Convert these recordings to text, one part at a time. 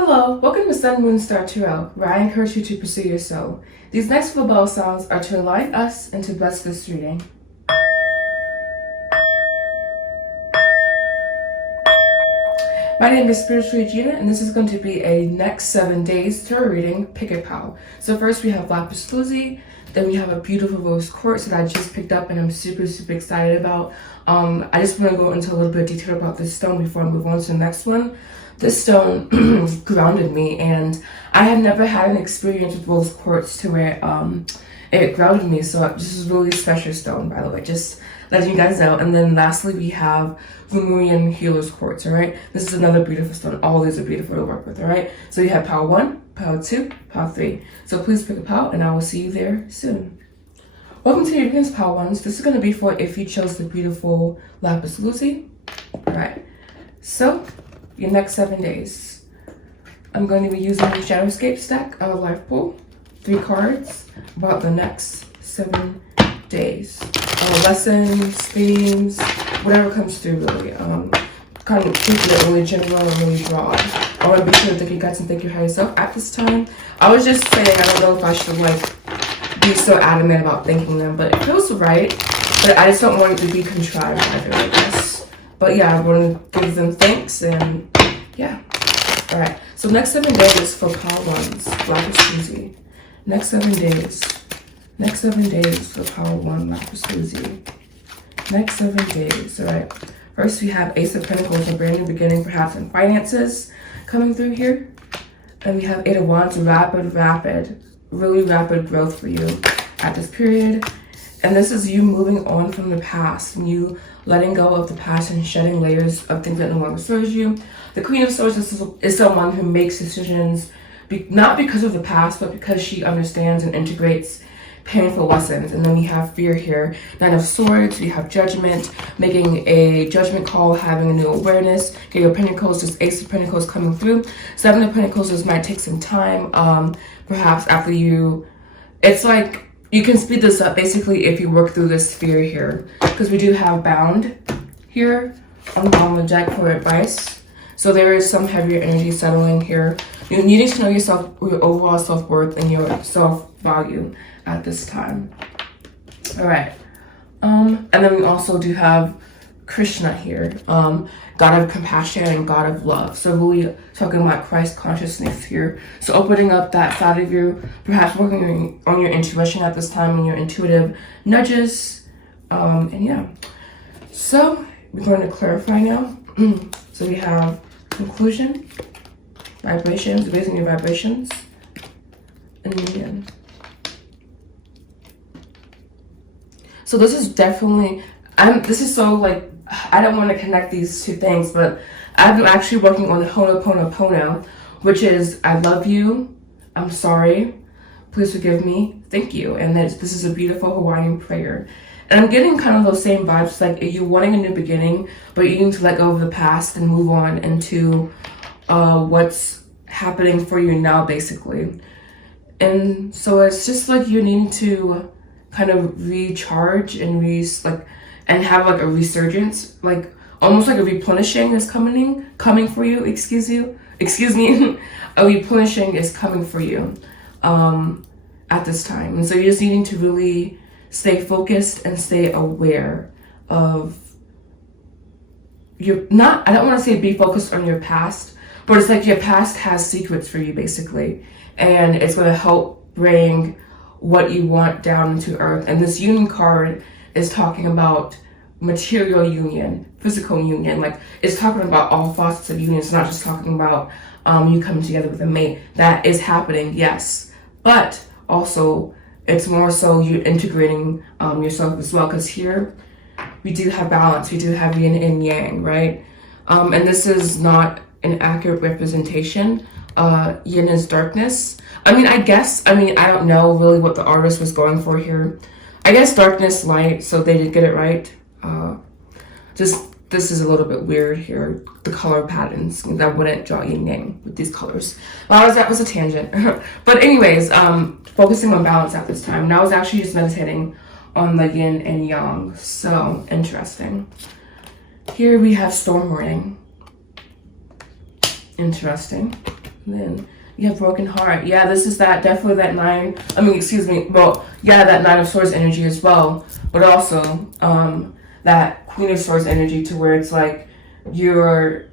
Hello, welcome to Sun, Moon, Star Tarot, where I encourage you to pursue your soul. These next four bell sounds are to enlighten us and to bless this reading. My name is spirituallygina, and this is going to be a next 7 days tarot reading, pick a pal. So first we have Lapis Lazuli, then we have a beautiful rose quartz that I just picked up and I'm super excited about. I just want to go into a little bit of detail about this stone before I move on to the next one. This stone grounded me, and I have never had an experience with rose quartz to where it grounded me. So this is a really special stone, by the way, just letting you guys know. And then lastly, we have Lemurian healer's quartz. All right, this is another beautiful stone. All these are beautiful to work with. All right, so you have pile 1, pile 2, pile 3. So please pick a pile, and I will see you there soon. Welcome to your readings, pile 1s. This is going to be for if you chose the beautiful Lapis Lazuli. All right, so your next 7 days. I'm going to be using the Shadowscape stack of Life Pool, 3 cards about the next 7 days. Lessons, themes, whatever comes through really. Kind of keeping it really general and really broad. I want to be sure that you guys can thank your higher self at this time. I was just saying, I don't know if I should be so adamant about thanking them, but it feels right. But I just don't want it to be contrived either, I guess. But yeah, I want to give them thanks, and yeah. All right, so next 7 days for pile 1s, Lapis Lazuli. Next 7 days. Next 7 days for pile 1, Lapis Lazuli. Next 7 days, all right. First, we have Ace of Pentacles, a brand new beginning, perhaps in finances, coming through here. And we have 8 of Wands, really rapid growth for you at this period. And this is you moving on from the past, and you letting go of the past and shedding layers of things that no longer serves you. The Queen of Swords is someone who makes decisions not because of the past, but because she understands and integrates painful lessons. And then we have fear here. 9 of Swords, we have Judgment, making a judgment call, having a new awareness. King of Pentacles, just Ace of Pentacles coming through. 7 of Pentacles, this might take some time. Perhaps after it's like, you can speed this up basically if you work through this fear here, because we do have Bound here on the bottom of the deck for advice. So there is some heavier energy settling here. You're needing to know yourself, your overall self-worth and your self-value at this time. All right. And then we also do have Krishna here, God of compassion and God of love. So really talking about Christ consciousness here. So opening up that side of you, perhaps working on your intuition at this time and your intuitive nudges. And yeah. So we're going to clarify now. So we have conclusion, vibrations, raising your vibrations, and union. So this is definitely, this is so like, I don't want to connect these two things, but I've been actually working on Ho'oponopono, which is I love you, I'm sorry, please forgive me, thank you. And this is a beautiful Hawaiian prayer. And I'm getting kind of those same vibes, like you're wanting a new beginning, but you need to let go of the past and move on into what's happening for you now, basically. And so it's just like you need to kind of recharge and and have like a resurgence, like almost like a replenishing is coming for you, excuse me, a replenishing is coming for you at this time. And so you're just needing to really stay focused and stay aware of I don't want to say be focused on your past, but it's like your past has secrets for you basically, and it's going to help bring what you want down into earth. And this union card is talking about material union, physical union. Like it's talking about all facets of union. It's not just talking about you coming together with a mate. That is happening, yes, but also it's more so you integrating yourself as well, because here we do have balance, we do have yin and yang, right? And this is not an accurate representation. Yin is darkness. I don't know really what the artist was going for here. I guess darkness, light, so they did get it right. This is a little bit weird here, the color patterns. I wouldn't draw yin yang with these colors. Well, that was a tangent. But anyways, focusing on balance at this time. And I was actually just meditating on the yin and yang. So interesting. Here we have storm warning. Interesting. And then you have broken heart. Yeah, this is that, definitely that that Nine of Swords energy as well. But also, that Queen of Swords energy, to where it's like you're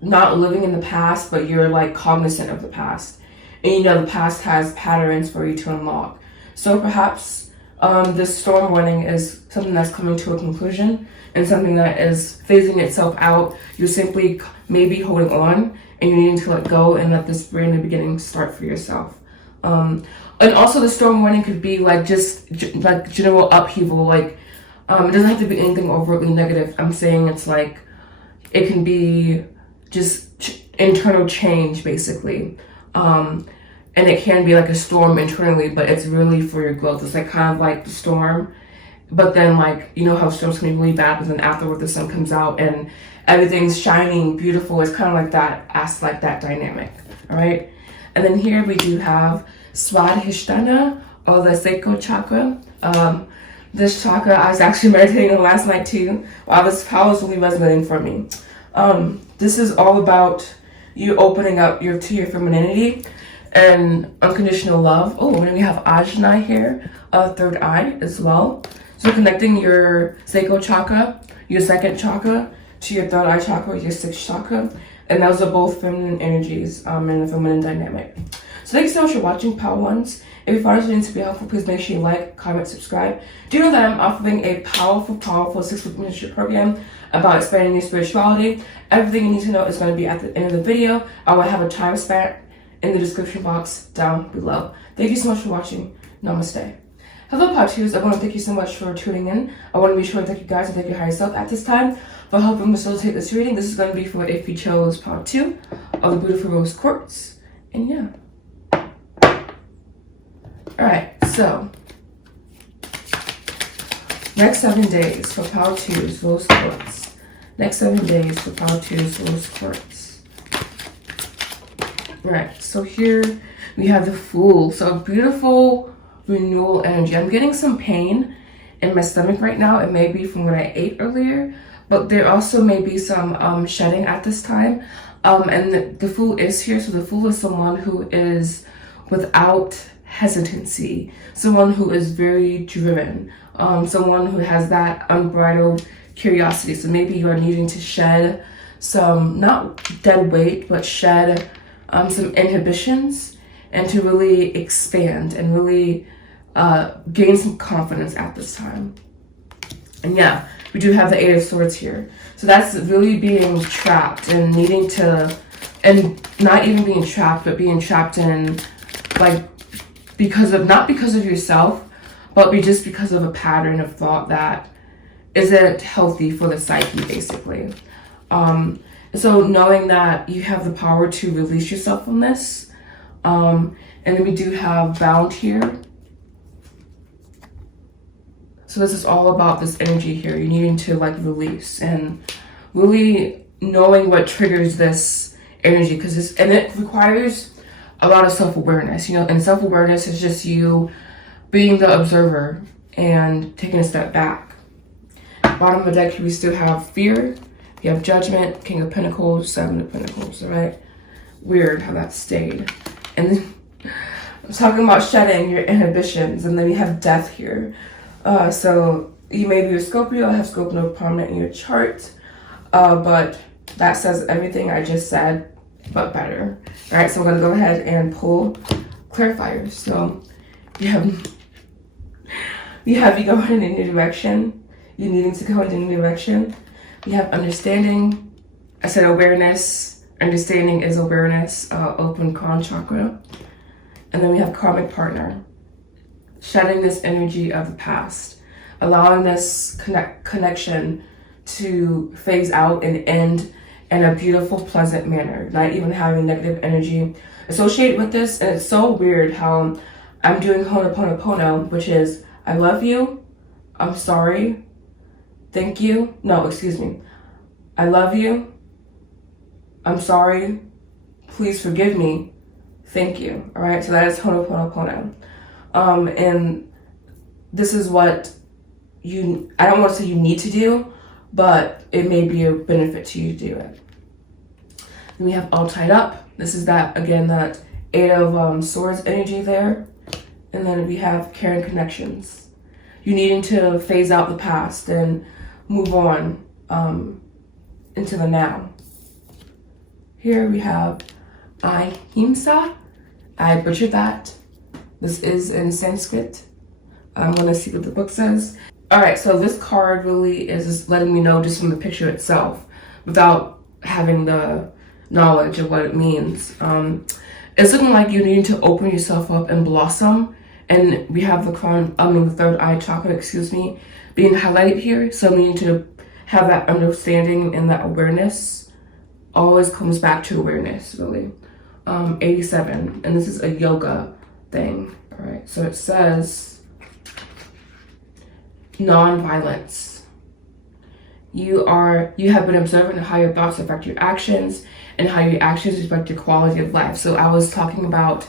not living in the past, but you're like cognizant of the past. And you know the past has patterns for you to unlock. So perhaps this storm warning is something that's coming to a conclusion and something that is phasing itself out. You're simply maybe holding on and you're needing to let go and let this brand new beginning start for yourself. And also the storm warning could be like just like general upheaval. Like it doesn't have to be anything overtly negative. I'm saying it's like it can be just internal change basically. And it can be like a storm internally, but it's really for your growth. It's like kind of like the storm, but then like, you know how storms can be really bad, but then afterward the sun comes out and everything's shining, beautiful. It's kind of like that dynamic, all right? And then here we do have Swadhisthana, or the sacral chakra. This chakra I was actually meditating on last night too. Wow, this power was really resonating for me. This is all about you opening up to your femininity and unconditional love. Oh, and then we have Ajna here, third eye as well. So connecting your sacral chakra, your second chakra, to your third eye chakra, your sixth chakra. And those are both feminine energies in the feminine dynamic. So thank you so much for watching, Power Ones. If you found this video to be helpful, please make sure you like, comment, subscribe. Do know that I'm offering a powerful 6-week mentorship program about expanding your spirituality. Everything you need to know is going to be at the end of the video. I will have a time span in the description box down below. Thank you so much for watching. Namaste. Hello, Part 2s. I want to thank you so much for tuning in. I want to be sure to thank you guys and thank your higher self at this time for helping facilitate this reading. This is going to be for if you chose Part 2 of the beautiful rose quartz. And yeah. Alright, so next 7 days for Power 2's rose quartz. Next 7 days for Power 2's rose quartz. Right, so here we have the Fool. So a beautiful renewal energy. I'm getting some pain in my stomach right now. It may be from what I ate earlier, but there also may be some shedding at this time. And the Fool is here. So the Fool is someone who is without hesitancy, someone who is very driven, someone who has that unbridled curiosity. So maybe you are needing to shed some, not dead weight, but shed some inhibitions and to really expand and really gain some confidence at this time. And yeah, we do have the Eight of Swords here. So that's really being trapped and needing to, and not even being trapped, but being trapped in like, not because of yourself, but just because of a pattern of thought that isn't healthy for the psyche, basically. So knowing that you have the power to release yourself from this. And then we do have Bound here. So this is all about this energy here. You're needing to like release and really knowing what triggers this energy, because it requires a lot of self-awareness, you know, and self-awareness is just you being the observer and taking a step back. Bottom of the deck here, we still have Fear, we have Judgment, King of Pentacles, Seven of Pentacles, all right? Weird how that stayed. And then I'm talking about shedding your inhibitions, and then we have Death here. So you may be a Scorpio, have Scorpio prominent in your chart, but that says everything I just said, but better. All right, so I'm gonna go ahead and pull clarifiers. So you going in a new direction. You're needing to go in a new direction. We have understanding. I said awareness. Understanding is awareness. Open crown chakra. And then we have karmic partner. Shedding this energy of the past. Allowing this connection to phase out and end in a beautiful, pleasant manner, not even having negative energy associated with this. And it's so weird how I'm doing Ho'oponopono, which is I love you, I'm sorry, thank you, no, excuse me, I love you, I'm sorry, please forgive me, thank you. All right, so that is Ho'oponopono. And this is what I don't want to say you need to do, but it may be a benefit to you to do it. Then we have All Tied Up. This is that, again, that Eight of Swords energy there. And then we have caring connections. You needing to phase out the past and move on into the now. Here we have Ahimsa. I butchered that. This is in Sanskrit. I'm going to see what the book says. All right, so this card really is just letting me know just from the picture itself without having the knowledge of what it means. It's looking like you need to open yourself up and blossom. And we have the third eye chakra, being highlighted here. So we need to have that understanding and that awareness. Always comes back to awareness, really. 87, and this is a yoga thing. All right, so it says non-violence. You have been observing how your thoughts affect your actions and how your actions affect your quality of life. So I was talking about,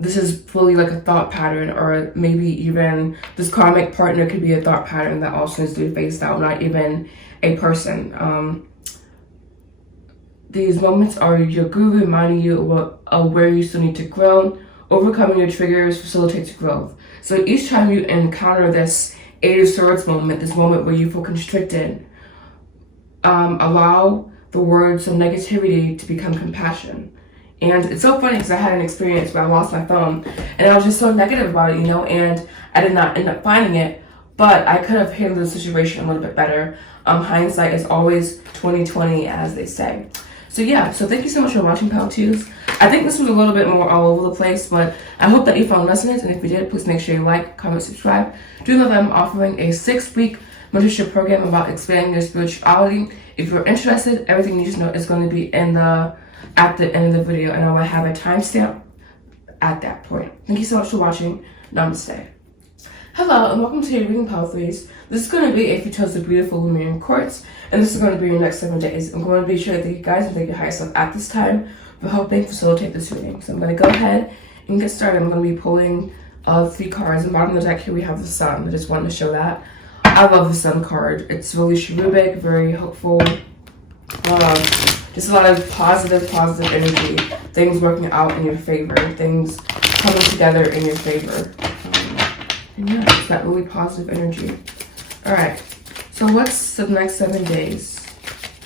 this is really like a thought pattern, or maybe even this karmic partner could be a thought pattern that also needs to be phased out, not even a person. These moments are your guru reminding you of where you still need to grow. Overcoming your triggers facilitates growth. So each time you encounter this Eight of Swords moment, this moment where you feel constricted, allow the words of negativity to become compassion. And it's so funny because I had an experience where I lost my phone and I was just so negative about it, and I did not end up finding it, but I could have handled the situation a little bit better. Hindsight is always 20/20, as they say. So yeah, so thank you so much for watching, Pal Twos. I think this was a little bit more all over the place, but I hope that you found lessons, and if you did, please make sure you like, comment, subscribe. Do know that I'm offering a 6-week mentorship program about expanding your spirituality. If you're interested, everything you need to know is going to be at the end of the video, and I will have a timestamp at that point. Thank you so much for watching. Namaste. Hello, and welcome to your reading, Pal Threes. This is going to be if you chose the beautiful Lemurian Quartz, and this is going to be your next 7 days. I'm going to be sure to thank you guys and thank your higher self at this time for helping facilitate this reading. So I'm going to go ahead and get started. I'm going to be pulling 3 cards. In the bottom of the deck here we have the Sun. I just wanted to show that. I love the Sun card. It's really cherubic, very hopeful. Just a lot of positive energy. Things working out in your favor. Things coming together in your favor. And yeah, it's that really positive energy. Alright, so what's the next 7 days?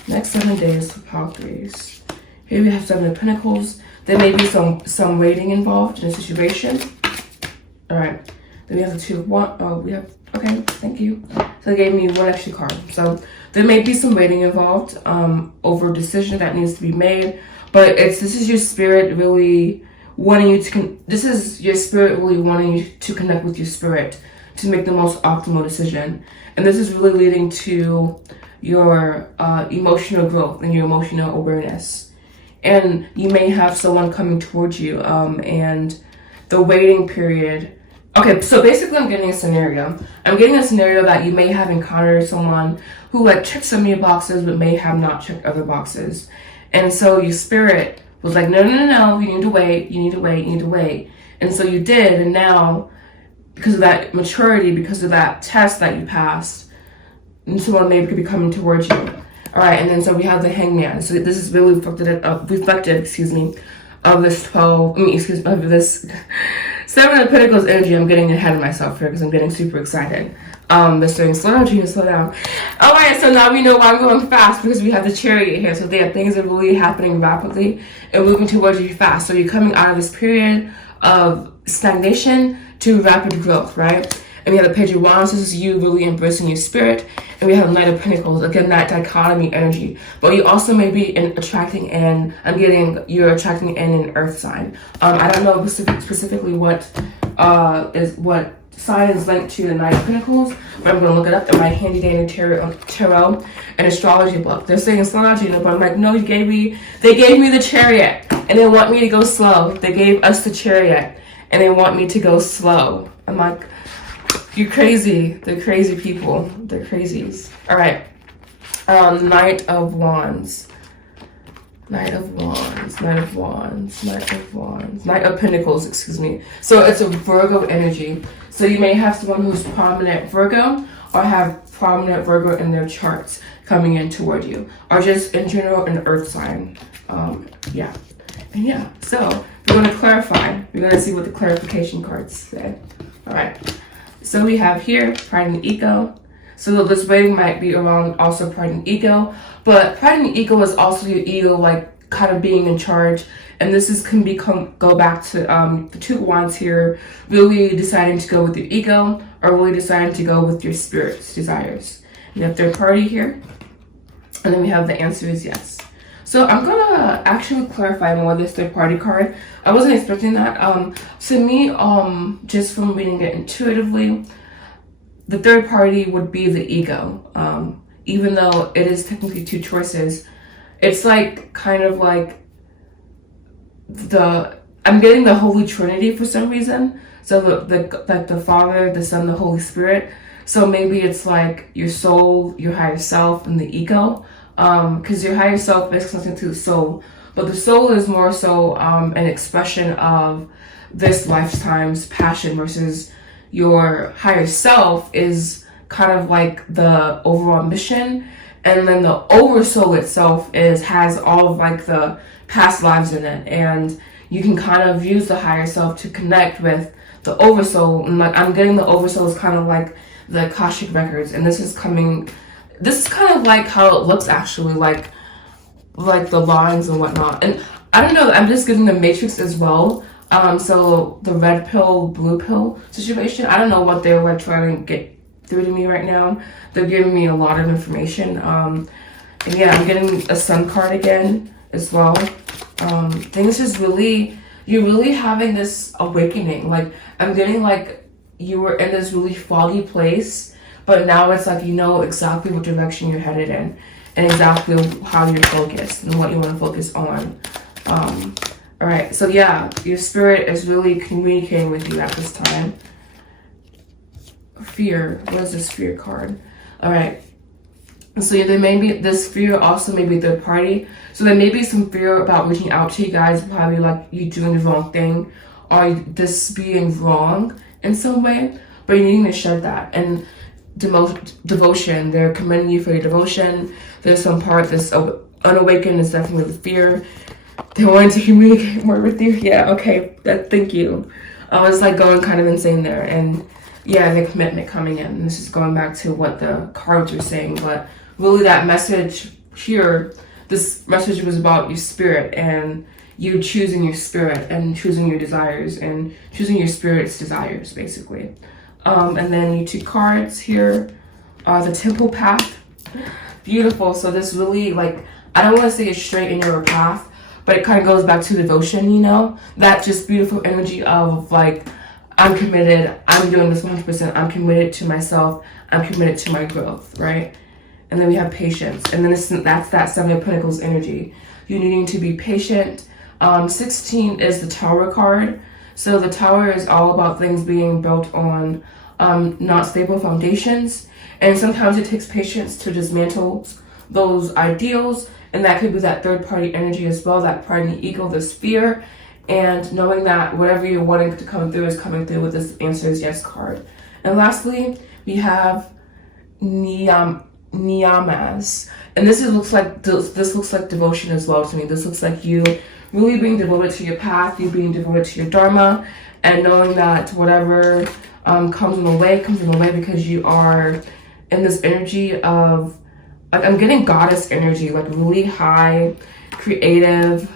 Next 7 days for Pal Threes. Here we have 7 of Pentacles. There may be some waiting involved in a situation. Alright, then we have the 2 of Wands. Oh, we have, okay, thank you. So they gave me 1 extra card. So there may be some waiting involved over a decision that needs to be made. But this is your spirit really wanting you to, this is your spirit really wanting you to connect with your spirit to make the most optimal decision. And this is really leading to your emotional growth and your emotional awareness. And you may have someone coming towards you and the waiting period. Okay, so basically I'm getting a scenario. I'm getting a scenario that you may have encountered someone who had checked some of your boxes but may have not checked other boxes. And so your spirit was like, no, you need to wait. And so you did, and now, because of that maturity, because of that test that you passed, someone maybe could be coming towards you. All right, and then so we have the Hangman. So this is really reflective, of this 7 of Pentacles energy. I'm getting ahead of myself here because I'm getting super excited. They're saying, slow down, Gina, slow down. All right, so now we know why I'm going fast, because we have the Chariot here. So things are really happening rapidly and moving towards you fast. So you're coming out of this period of stagnation to rapid growth, right? And we have the Page of Wands. This is you really embracing your spirit. And we have the Knight of Pentacles, again, that dichotomy energy. But you also may be attracting in, you're attracting in an earth sign. I don't know specifically what sign is linked to the Knight of Pentacles, but I'm going to look it up in my handy dandy tarot and astrology book. They're saying slow down, Gina, but I'm like, no, they gave me the Chariot, and they want me to go slow. They gave us the Chariot, and they want me to go slow. I'm like, you're crazy. They're crazy people. They're crazies. All right. Knight of Wands. Knight of Pentacles, excuse me. So it's a Virgo energy. So you may have someone who's prominent Virgo, or have prominent Virgo in their charts coming in toward you, or just in general an earth sign. Yeah. And yeah, so we're going to clarify. We're going to see what the clarification cards say. All right. So we have here pride and ego. So this rating might be around also pride and ego, but pride and ego is also your ego, like kind of being in charge. And this can go back to the 2 of Wands here, really deciding to go with your ego or really deciding to go with your spirit's desires. You have third party here, and then we have the answer is yes. So I'm gonna actually clarify more this third party card. I wasn't expecting that. To me, just from reading it intuitively, the third party would be the ego. Even though it is technically 2 choices, it's like kind of like I'm getting the Holy Trinity for some reason. So the Father, the Son, the Holy Spirit. So maybe it's like your soul, your higher self, and the ego. Because your higher self is connected to the soul, but the soul is more so an expression of this lifetime's passion, versus your higher self is kind of like the overall mission, and then the oversoul itself has all of like the past lives in it, and you can kind of use the higher self to connect with the oversoul. And like I'm getting the oversoul is kind of like the Akashic records, and this is kind of like how it looks actually, like the lines and whatnot. And I don't know, I'm just getting the Matrix as well. So the red pill, blue pill situation, I don't know what they're like trying to get through to me right now. They're giving me a lot of information. And yeah, I'm getting a sun card again as well. Things is you're really having this awakening. Like I'm getting like you were in this really foggy place, but now it's like you know exactly what direction you're headed in and exactly how you're focused and what you want to focus on. All right, so yeah, your spirit is really communicating with you at this time. Fear, what is this fear card? All right, so there may be this fear also may be third party. So there may be some fear about reaching out to you guys, probably like you doing the wrong thing or this being wrong in some way, but you're needing to shed that. And devotion, they're commending you for your devotion. There's some part that's unawakened is definitely the fear. They wanted to communicate more with you. Yeah, okay, thank you. I was like going kind of insane there. And yeah, the commitment coming in. And this is going back to what the cards were saying, but really that message here, this message was about your spirit and you choosing your spirit and choosing your desires and choosing your spirit's desires, basically. And then you 2 cards here, the temple path. Beautiful. So this really, like, I don't want to say it's straight in your path, but it kind of goes back to devotion, you know, that just beautiful energy of like, I'm committed, I'm doing this 100%, I'm committed to myself, I'm committed to my growth, right? And then we have patience, and then that's that 7 of Pentacles energy. You needing to be patient. 16 is the Tower card. So the Tower is all about things being built on not stable foundations. And sometimes it takes patience to dismantle those ideals. And that could be that third party energy as well, that pride and ego, this fear. And knowing that whatever you're wanting to come through is coming through with this answer is yes card. And lastly, we have Niyamas. And this looks like devotion as well to me. This looks like you really being devoted to your path, you being devoted to your dharma, and knowing that whatever comes in the way because you are in this energy of, like, I'm getting goddess energy, like really high, creative,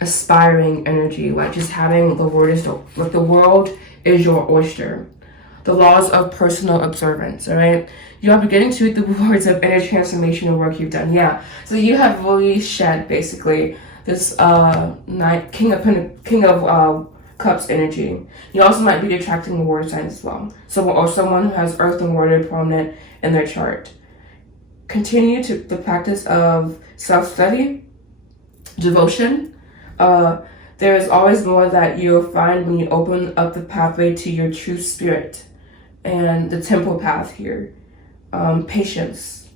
aspiring energy, like just having the world is your oyster. The laws of personal observance, all right? You have been getting to the rewards of inner transformation and work you've done. Yeah, so you have really shed basically this King of Cups energy. You also might be attracting the water signs as well. So, or someone who has earth and water prominent in their chart. Continue to the practice of self-study, devotion. There is always more that you'll find when you open up the pathway to your true spirit. And the temple path here. Patience.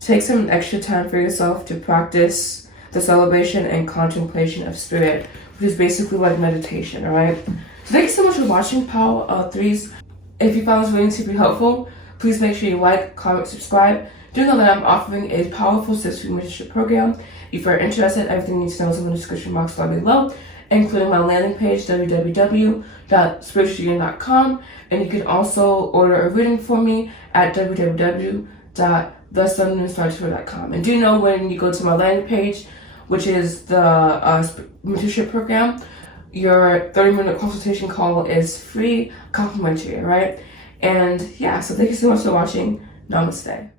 Take some extra time for yourself to practice the celebration and contemplation of spirit, which is basically like meditation, all right? So thank you so much for watching, Power 3s. If you found this video to be helpful, please make sure you like, comment, subscribe. Do know that I'm offering a powerful 6-week mentorship program. If you're interested, everything you need to know is in the description box down below, including my landing page, www.spirituallygina.com. And you can also order a reading for me at www.thesunmoonstartour.com. And do know when you go to my landing page, which is the mentorship program, your 30-minute consultation call is free, complimentary, right? And yeah, so thank you so much for watching. Namaste.